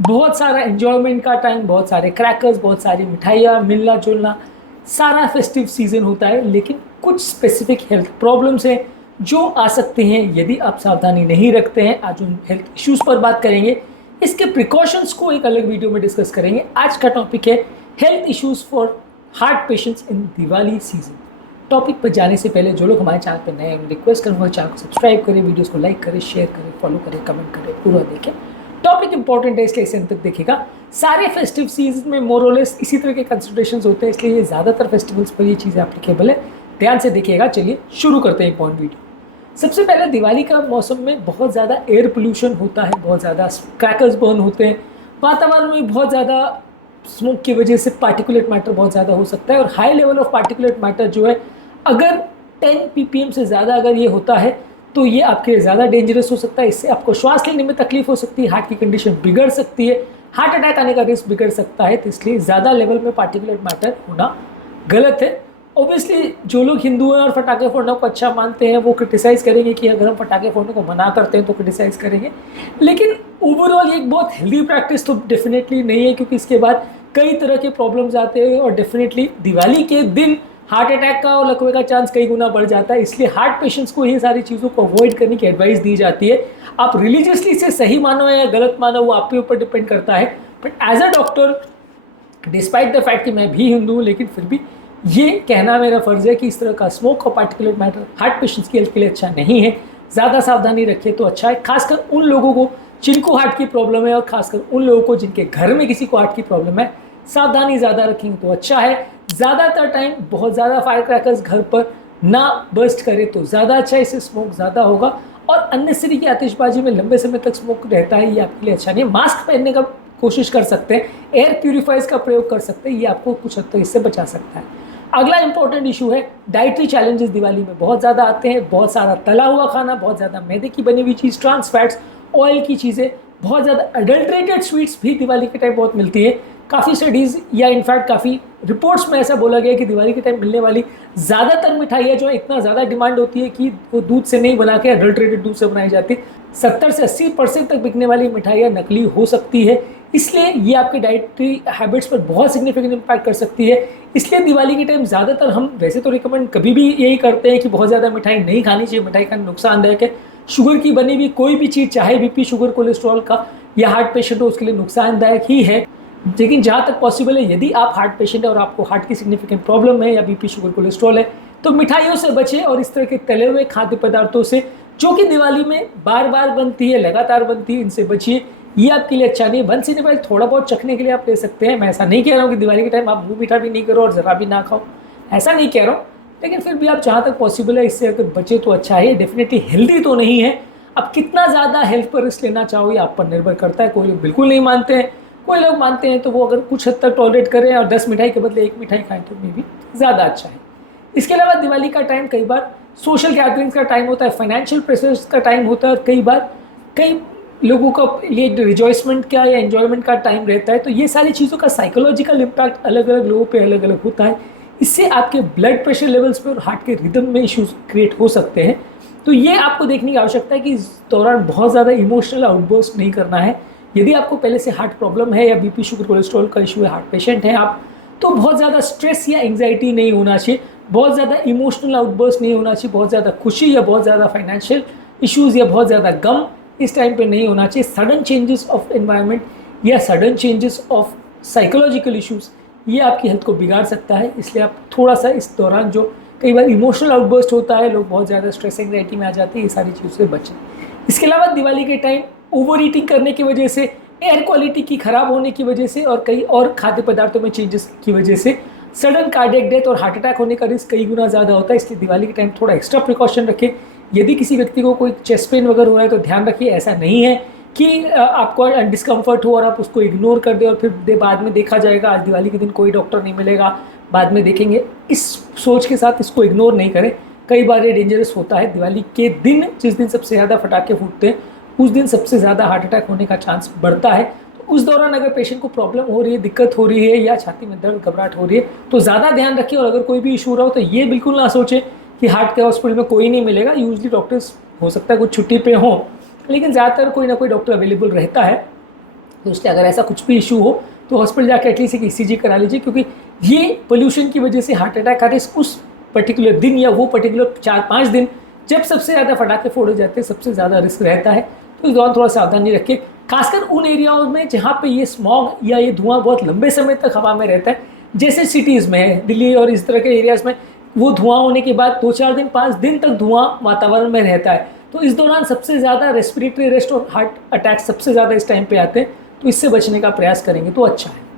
बहुत सारा एंजॉयमेंट का टाइम, बहुत सारे क्रैकर्स, बहुत सारी मिठाइयाँ, मिलना जुलना, सारा फेस्टिव सीजन होता है। लेकिन कुछ स्पेसिफिक हेल्थ प्रॉब्लम्स हैं जो आ सकते हैं यदि आप सावधानी नहीं रखते हैं। आज उन हेल्थ इश्यूज पर बात करेंगे, इसके प्रिकॉशंस को एक अलग वीडियो में डिस्कस करेंगे। आज का टॉपिक है health issues for heart patients in Diwali season. Topic पर जाने से पहले जो लोग हमारे चैनल पर नए हैं, रिक्वेस्ट करूँगा चैनल को सब्सक्राइब करें, वीडियोस को लाइक करें, शेयर करें, फॉलो करें, कमेंट करें, पूरा देखें। टॉपिक इंपॉर्टेंट है इसलिए इसे अंत तक देखिएगा। सारे फेस्टिव सीजन में मोरलेस इसी तरह के कंसिडरेशंस होते हैं, इसलिए ये ज़्यादातर फेस्टिवल्स पर ये चीज़ें एप्लीकेबल है। ध्यान से देखिएगा। चलिए शुरू करते हैं इंपॉर्टेंट वीडियो। सबसे पहले दिवाली का मौसम में बहुत ज़्यादा एयर पोल्यूशन होता है, बहुत ज़्यादा क्रैकर्स बर्न होते हैं, वातावरण में बहुत ज़्यादा स्मोक की वजह से पार्टिकुलेट मैटर बहुत ज़्यादा हो सकता है। और high level of particulate matter जो है, अगर 10 ppm से ज़्यादा अगर ये होता है तो ये आपके लिए ज़्यादा डेंजरस हो सकता है। इससे आपको श्वास लेने में तकलीफ हो सकती है, हार्ट की कंडीशन बिगड़ सकती है, हार्ट अटैक आने का रिस्क बिगड़ सकता है। तो इसलिए ज़्यादा लेवल में पार्टिकुलेट मैटर होना गलत है। ऑब्वियसली जो लोग हिंदू हैं और पटाखे फोड़ने को अच्छा मानते हैं वो क्रिटिसाइज़ करेंगे कि अगर हम पटाखे फोड़ने को मना करते हैं तो क्रिटिसाइज़ करेंगे। लेकिन ओवरऑल ये एक बहुत हेल्दी प्रैक्टिस तो डेफिनेटली नहीं है, क्योंकि इसके बाद कई तरह के प्रॉब्लम्स आते हैं और डेफिनेटली दिवाली के दिन हार्ट अटैक का और लकवे का चांस कई गुना बढ़ जाता है। इसलिए हार्ट पेशेंट्स को ये सारी चीज़ों को अवॉइड करने की एडवाइस दी जाती है। आप रिलीजियसली इसे सही मानो या गलत मानो वो आपके ऊपर डिपेंड करता है। But as a doctor, despite the fact कि मैं भी हिंदू हूँ, लेकिन फिर भी ये कहना मेरा फ़र्ज़ है कि इस तरह का स्मोक और पार्टिकुलेट मैटर हार्ट पेशेंट्स की हेल्थ के लिए अच्छा नहीं है। ज़्यादा सावधानी रखिए तो अच्छा है, खासकर उन लोगों को जिनको हार्ट की प्रॉब्लम है और खासकर उन लोगों को जिनके घर में किसी को हार्ट की प्रॉब्लम है। सावधानी ज़्यादा रखेंगे तो अच्छा है। ज़्यादातर टाइम बहुत ज़्यादा फायर क्रैकर्स घर पर ना बर्स्ट करे तो ज़्यादा अच्छा है, इससे स्मोक ज़्यादा होगा। और अननेसेसरी की आतिशबाजी में लंबे समय तक स्मोक रहता है, ये आपके लिए अच्छा नहीं है। मास्क पहनने का कोशिश कर सकते हैं, एयर प्यूरिफाइज का प्रयोग कर सकते हैं, ये आपको कुछ हद तक इससे बचा सकता है। अगला इंपॉर्टेंट इशू है डाइटरी चैलेंजेस। दिवाली में बहुत ज़्यादा आते हैं, बहुत सारा तला हुआ खाना, बहुत ज़्यादा मैदे की बनी हुई चीज़, ट्रांस फैट्स, ऑयल की चीज़ें, बहुत ज़्यादा अडल्ट्रेटेड स्वीट्स भी दिवाली के टाइम बहुत मिलती है। काफ़ी स्टडीज़ या इनफैक्ट काफ़ी रिपोर्ट्स में ऐसा बोला गया है कि दिवाली के टाइम मिलने वाली ज़्यादातर मिठाइयाँ जो है, इतना ज़्यादा डिमांड होती है कि वो दूध से नहीं बना के अडल्ट्रेटेड दूध से बनाई जाती है। 70 से 80% तक बिकने वाली मिठाइयाँ नकली हो सकती है। इसलिए ये आपके डाइटरी हैबिट्स पर बहुत सिग्निफिकेंट इम्पैक्ट कर सकती है। इसलिए दिवाली के टाइम ज़्यादातर हम वैसे तो रिकमेंड कभी भी यही करते हैं कि बहुत ज़्यादा मिठाई नहीं खानी चाहिए, मिठाई खाना नुकसानदायक है। शुगर की बनी हुई कोई भी चीज़, चाहे बीपी, शुगर, कोलेस्ट्रॉल का या हार्ट पेशेंट हो, उसके लिए नुकसानदायक ही है। लेकिन जहाँ तक पॉसिबल है, यदि आप हार्ट पेशेंट है और आपको हार्ट की सिग्निफिकेंट प्रॉब्लम है या बीपी, शुगर, कोलेस्ट्रॉल है, तो मिठाइयों से बचें और इस तरह के तले हुए खाद्य पदार्थों से जो कि दिवाली में बार बार बनती है, लगातार बनती है, इनसे बचिए। ये आपके लिए अच्छा नहीं है। वंस इन ए व्हाइल थोड़ा बहुत चखने के लिए आप ले सकते हैं। मैं ऐसा नहीं कह रहा हूँ कि दिवाली के टाइम आप मुँह मीठा भी नहीं करो और ज़रा भी ना खाओ, ऐसा नहीं कह रहा हूँ। लेकिन फिर भी आप जहाँ तक पॉसिबल है इससे अगर बचे तो अच्छा है। डेफिनेटली हेल्दी तो नहीं है। अब कितना ज़्यादा हेल्थ पर रिस्क लेना चाहो ये आप पर निर्भर करता है। कोई लोग बिल्कुल नहीं मानते हैं, कोई लोग मानते हैं, तो वो अगर कुछ हद तक टॉलरेट करें और 10 मिठाई के बदले 1 मिठाई खाएं तो मे भी ज़्यादा अच्छा है। इसके अलावा दिवाली का टाइम कई बार सोशल गैदरिंग्स का टाइम होता है, फाइनेंशियल प्रेशर्स का टाइम होता है और कई बार कई लोगों का ये रिजॉइसमेंट का या एंजॉयमेंट का टाइम रहता है। तो ये सारी चीज़ों का साइकोलॉजिकल इम्पैक्ट अलग अलग लोगों पे अलग अलग होता है। इससे आपके ब्लड प्रेशर लेवल्स पे और हार्ट के रिदम में इश्यूज क्रिएट हो सकते हैं। तो ये आपको देखने की आवश्यकता है कि इस दौरान बहुत ज़्यादा इमोशनल आउटबर्स्ट नहीं करना है। यदि आपको पहले से हार्ट प्रॉब्लम है या बीपी, शुगर, कोलेस्ट्रॉल का इशू है, हार्ट पेशेंट हैं आप, तो बहुत ज़्यादा स्ट्रेस या एंग्जाइटी नहीं होना चाहिए, बहुत ज़्यादा इमोशनल आउटबर्स्ट नहीं होना चाहिए, बहुत ज़्यादा खुशी या बहुत ज़्यादा फाइनेंशियल इश्यूज़ या बहुत ज़्यादा गम इस टाइम पे नहीं होना चाहिए। सडन चेंजेस ऑफ एनवायरनमेंट या sudden changes of psychological issues ये आपकी हेल्थ को बिगाड़ सकता है। इसलिए आप थोड़ा सा इस दौरान जो कई बार इमोशनल आउटबर्स्ट होता है, लोग बहुत ज़्यादा स्ट्रेस एंग्जाइटी में आ जाते हैं, ये सारी चीज़ों से बचें। इसके अलावा दिवाली के टाइम ओवर ईटिंग करने की वजह से, एयर क्वालिटी की ख़राब होने की वजह से और कई और खाद्य पदार्थों में चेंजेस की वजह से सडन कार्डियक डेथ और हार्ट अटैक होने का रिस्क कई गुना ज़्यादा होता है। इसलिए दिवाली के टाइम थोड़ा एक्स्ट्रा प्रिकॉशन रखें। यदि किसी व्यक्ति को कोई चेस्ट पेन वगैरह हो रहा है तो ध्यान रखिए, ऐसा नहीं है कि आपको डिस्कम्फर्ट हो और आप उसको इग्नोर कर दें और फिर बाद में देखा जाएगा, आज दिवाली के दिन कोई डॉक्टर नहीं मिलेगा, बाद में देखेंगे। इस सोच के साथ इसको इग्नोर नहीं करें। कई बार ये डेंजरस होता है। दिवाली के दिन, जिस दिन सबसे ज़्यादा पटाखे फूटते हैं, उस दिन सबसे ज़्यादा हार्ट अटैक होने का चांस बढ़ता है। तो उस दौरान अगर पेशेंट को प्रॉब्लम हो रही है, दिक्कत हो रही है या छाती में दर्द, घबराहट हो रही है, तो ज़्यादा ध्यान रखिए। और अगर कोई भी इशू रहा हो तो ये बिल्कुल ना सोचें कि हार्ट के हॉस्पिटल में कोई नहीं मिलेगा। यूजली डॉक्टर्स हो सकता है कुछ छुट्टी पे हों, लेकिन ज़्यादातर कोई ना कोई डॉक्टर अवेलेबल रहता है। तो इसलिए अगर ऐसा कुछ भी इशू हो तो हॉस्पिटल जाकर एटलीस्ट एक ECG करा लीजिए, क्योंकि ये पोल्यूशन की वजह से हार्ट अटैक का रिस्क उस पर्टिकुलर दिन या वो पर्टिकुलर 4-5 दिन जब सबसे ज़्यादा फटाके फोड़े जाते हैं सबसे ज़्यादा रिस्क रहता है। तो इस दौरान थोड़ा सावधानी रखें, खासकर उन एरियाओं में जहाँ पे ये स्मॉग या ये धुआं बहुत लंबे समय तक हवा में रहता है, जैसे सिटीज़ में है, दिल्ली और इस तरह के एरियाज़ में वो धुआं होने के बाद 2-4 दिन 5 दिन तक धुआं वातावरण में रहता है। तो इस दौरान सबसे ज़्यादा रेस्पिरेटरी अरेस्ट और हार्ट अटैक सबसे ज़्यादा इस टाइम पे आते हैं, तो इससे बचने का प्रयास करेंगे तो अच्छा है।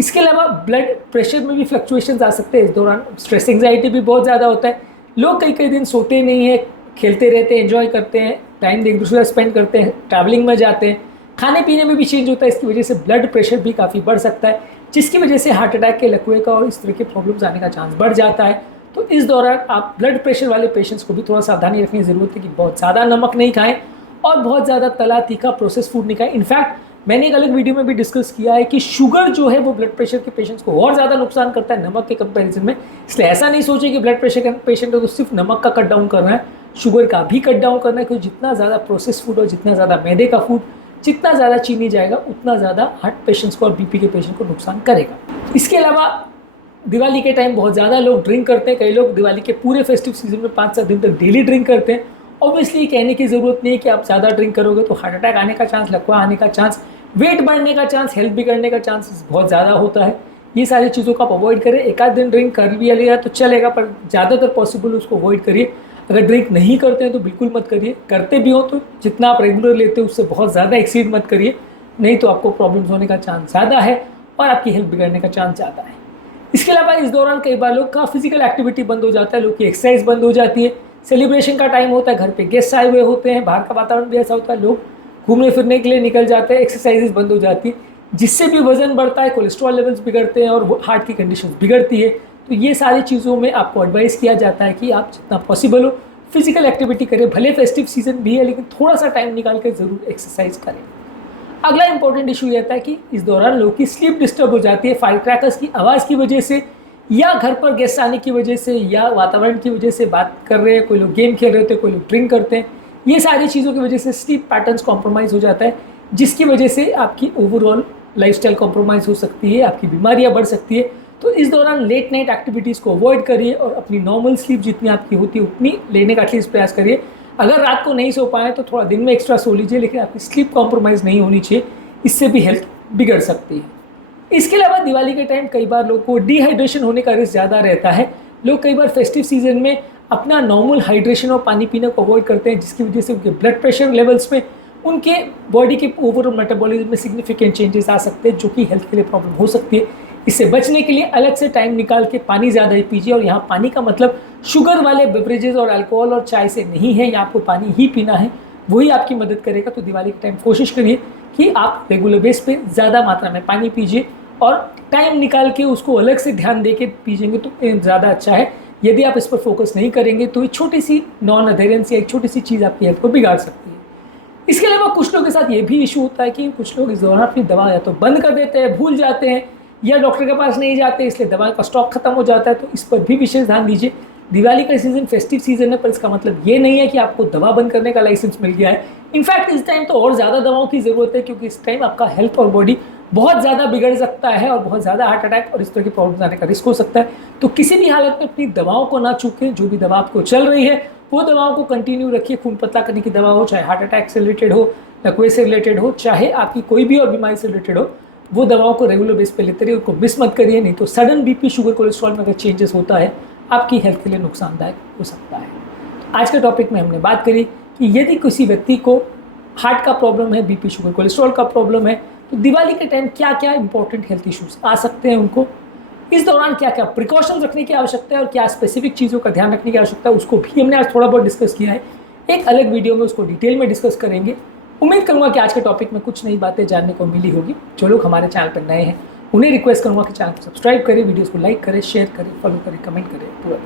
इसके अलावा ब्लड प्रेशर में भी फ्लक्चुएशंस आ सकते हैं इस दौरान। स्ट्रेस एंजाइटी भी बहुत ज़्यादा होता है, लोग कई कई दिन सोते नहीं हैं, खेलते रहते हैं, एंजॉय करते हैं, टाइम एक दूसरे स्पेंड करते हैं, ट्रैवलिंग में जाते हैं, खाने पीने में भी चेंज होता है, इसकी वजह से ब्लड प्रेशर भी काफ़ी बढ़ सकता है, जिसकी वजह से हार्ट अटैक के लकवे का और इस तरह के प्रॉब्लम्स आने का चांस बढ़ जाता है। तो इस दौरान आप ब्लड प्रेशर वाले पेशेंट्स को भी थोड़ा सावधानी रखने की ज़रूरत है कि बहुत ज़्यादा नमक नहीं खाएं और बहुत ज़्यादा तला तीखा प्रोसेस फूड नहीं खाएं। इनफैक्ट मैंने एक अलग वीडियो में भी डिस्कस किया है कि शुगर जो है वो ब्लड प्रेशर के पेशेंट्स को और ज़्यादा नुकसान करता है नमक के कंपैरिजन में। इसलिए ऐसा नहीं सोचे कि ब्लड प्रेशर का पेशेंट है तो सिर्फ नमक का कट डाउन करना है, शुगर का भी कट डाउन करना है, क्योंकि जितना ज़्यादा प्रोसेस फूड और जितना ज़्यादा मैदे का फूड, जितना ज़्यादा चीनी जाएगा उतना ज़्यादा हार्ट पेशेंट्स को और BP के पेशेंट को नुकसान करेगा। इसके अलावा दिवाली के टाइम बहुत ज़्यादा लोग ड्रिंक करते हैं, कई लोग दिवाली के पूरे फेस्टिव सीजन में 5-7 दिन तक डेली ड्रिंक करते हैं। ऑब्वियसली कहने की ज़रूरत नहीं है कि आप ज़्यादा ड्रिंक करोगे तो हार्ट अटैक आने का चांस, लकवा आने का चांस, वेट बढ़ने का चांस, हेल्थ बिगड़ने का चांस बहुत ज़्यादा होता है। ये सारी चीज़ों को आप अवॉइड करें। एक आध दिन ड्रिंक कर भी लिया तो चलेगा, पर ज़्यादातर पॉसिबल उसको अवॉइड करिए। अगर ड्रिंक नहीं करते हैं तो बिल्कुल मत करिए, करते भी हो तो जितना आप रेगुलर लेते हो उससे बहुत ज़्यादा एक्सीड मत करिए, नहीं तो आपको प्रॉब्लम्स होने का चांस ज़्यादा है और आपकी हेल्थ बिगड़ने का चांस ज़्यादा है। इसके अलावा इस दौरान कई बार लोग का फिजिकल एक्टिविटी बंद हो जाता है, लोग की एक्सरसाइज बंद हो जाती है, सेलिब्रेशन का टाइम होता है, घर पे गेस्ट आए हुए होते हैं, बाहर का वातावरण भी ऐसा होता है, लोग घूमने फिरने के लिए निकल जाते हैं, एक्सरसाइजेज बंद हो जाती है, जिससे भी वजन बढ़ता है, कोलेस्ट्रॉल लेवल्स बिगड़ते हैं और हार्ट की कंडीशन बिगड़ती है। तो ये सारी चीज़ों में आपको एडवाइस किया जाता है कि आप जितना पॉसिबल हो फिजिकल एक्टिविटी करें। भले फेस्टिव सीजन भी है लेकिन थोड़ा सा टाइम निकाल कर ज़रूर एक्सरसाइज करें। अगला इंपॉर्टेंट इशू ये आता है कि इस दौरान लोग की स्लीप डिस्टर्ब हो जाती है, फायर क्रैकर्स की आवाज़ की वजह से या घर पर गेस्ट आने की वजह से या वातावरण की वजह से बात कर रहे हैं, कोई लोग गेम खेल रहे होते हैं, कोई लोग ड्रिंक करते हैं, ये सारी चीज़ों की वजह से स्लीप पैटर्न्स कॉम्प्रोमाइज़ हो जाता है, जिसकी वजह से आपकी ओवरऑल लाइफस्टाइल कॉम्प्रोमाइज़ हो सकती है, आपकी बीमारियाँ बढ़ सकती है। तो इस दौरान लेट नाइट एक्टिविटीज़ को अवॉइड करिए और अपनी नॉर्मल स्लीप जितनी आपकी होती है उतनी लेने का एटलीस्ट प्रयास करिए। अगर रात को नहीं सो पाए तो थोड़ा दिन में एक्स्ट्रा सो लीजिए, लेकिन आपकी स्लीप कॉम्प्रोमाइज़ नहीं होनी चाहिए, इससे भी हेल्थ बिगड़ सकती है। इसके अलावा दिवाली के टाइम कई बार लोग को डिहाइड्रेशन होने का रिस्क ज़्यादा रहता है। लोग कई बार फेस्टिव सीजन में अपना नॉर्मल हाइड्रेशन और पानी पीने को अवॉइड करते हैं, जिसकी वजह से उनके ब्लड प्रेशर लेवल्स में, उनके बॉडी के ओवरऑल मेटाबॉलिज्म में सिग्निफिकेंट चेंजेस आ सकते हैं, जो कि हेल्थ के लिए प्रॉब्लम हो सकती है। इससे बचने के लिए अलग से टाइम निकाल के पानी ज़्यादा ही पीजिए, और यहाँ पानी का मतलब शुगर वाले बेवरेजेस और अल्कोहल और चाय से नहीं है, यहाँ आपको पानी ही पीना है, वही आपकी मदद करेगा। तो दिवाली के टाइम कोशिश करिए कि आप रेगुलर बेस पे ज़्यादा मात्रा में पानी पीजिए और टाइम निकाल के उसको अलग से ध्यान दे के पीजिएंगे तो ज़्यादा अच्छा है। यदि आप इस पर फोकस नहीं करेंगे तो एक छोटी सी नॉन अधेरेंस या एक छोटी सी चीज़ आपकी हेल्थ को बिगाड़ सकती है। इसके अलावा कुछ लोगों के साथ ये भी इशू होता है कि कुछ लोग इस दौरान अपनी दवा या तो बंद कर देते हैं, भूल जाते हैं, या डॉक्टर के पास नहीं जाते, इसलिए दवा का स्टॉक खत्म हो जाता है। तो इस पर भी विशेष ध्यान दीजिए। दिवाली का सीज़न फेस्टिव सीजन है, पर इसका मतलब ये नहीं है कि आपको दवा बंद करने का लाइसेंस मिल गया है। इनफैक्ट इस टाइम तो और ज़्यादा दवाओं की ज़रूरत है, क्योंकि इस टाइम आपका हेल्थ और बॉडी बहुत ज़्यादा बिगड़ सकता है और बहुत ज़्यादा हार्ट अटैक और इस तरह की प्रॉब्लम्स आने का रिस्क हो सकता है। तो किसी भी हालत में अपनी दवाओं को ना चूकें। जो भी दवा आपको चल रही है वो दवाओं को कंटिन्यू रखिए। खून पतला करने की दवा हो, चाहे हार्ट अटैक से रिलेटेड हो, लकवे से रिलेटेड हो, चाहे आपकी कोई भी और बीमारी से रिलेटेड हो, वो दवाओं को रेगुलर बेस पे लेते रहिए, उनको मिस मत करिए, नहीं तो सडन BP, शुगर, कोलेस्ट्रॉल में अगर चेंजेस होता है आपकी हेल्थ के लिए नुकसानदायक हो सकता है। आज के टॉपिक में हमने बात करी कि यदि किसी व्यक्ति को हार्ट का प्रॉब्लम है, BP, शुगर, कोलेस्ट्रॉल का प्रॉब्लम है, तो दिवाली के टाइम क्या क्या इंपॉर्टेंट हेल्थ इश्यूज आ सकते हैं, उनको इस दौरान क्या क्या प्रिकॉशंस रखने की आवश्यकता है और क्या स्पेसिफिक चीज़ों का ध्यान रखने की आवश्यकता है, उसको भी हमने आज थोड़ा बहुत डिस्कस किया है। एक अलग वीडियो में उसको डिटेल में डिस्कस करेंगे। उम्मीद करूंगा कि आज के टॉपिक में कुछ नई बातें जानने को मिली होगी। जो लोग हमारे चैनल पर नए हैं उन्हें रिक्वेस्ट करूंगा कि चैनल को सब्सक्राइब करें, वीडियोस को लाइक करें, शेयर करें, फॉलो करें, कमेंट करें, पूरा